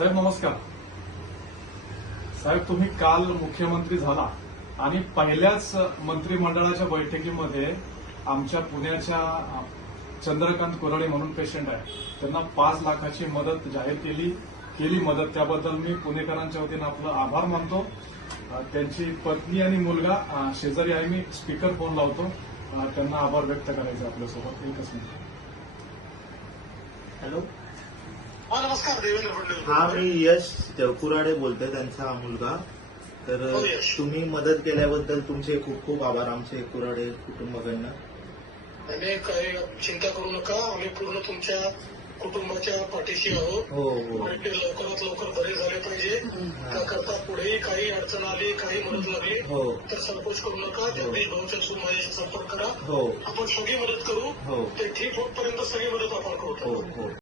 साहेब नमस्कार. साहेब तुम्ही काल मुख्यमंत्री झाला आणि पहिल्याच मंत्रिमंडळाच्या बैठकीमध्ये आमच्या पुण्याच्या चंद्रकांत कुराडे म्हणून पेशंट आहे त्यांना 5 लाखाची मदत जाहीर केली मदत. त्याबद्दल मी पुणेकरांच्या वतीनं आपलं आभार मानतो. त्यांची पत्नी आणि मुलगा शेजारी आहे. मी स्पीकर फोन लावतो, त्यांना आभार व्यक्त करायचे आपल्यासोबत. एकच मिनिट. हॅलो. हा नमस्कार, देवेंद्र फडणवीस. हा मी यश कुराडे बोलतोय, त्यांचा मुलगा. तर हो, यश. तुम्ही मदत केल्याबद्दल तुमचे खूप खूप आभार आमचे कुराडे कुटुंबाकडनं. आणि काही चिंता करू नका, आम्ही पूर्ण तुमच्या कुटुंबाच्या पाठीशी आहोत. हो हो आणि ते लवकरात लवकर बरे झाले पाहिजे. त्याकरता पुढेही काही अडचण आली, काही मदत लागली हो तर संकोच करू नका. जगदीश भाऊच्या थ्रू माझ्याशी संपर्क करा. हो आपण सगळी मदत करू. हो ते ठीक होतपर्यंत सगळी मदत आपण हो करू. हो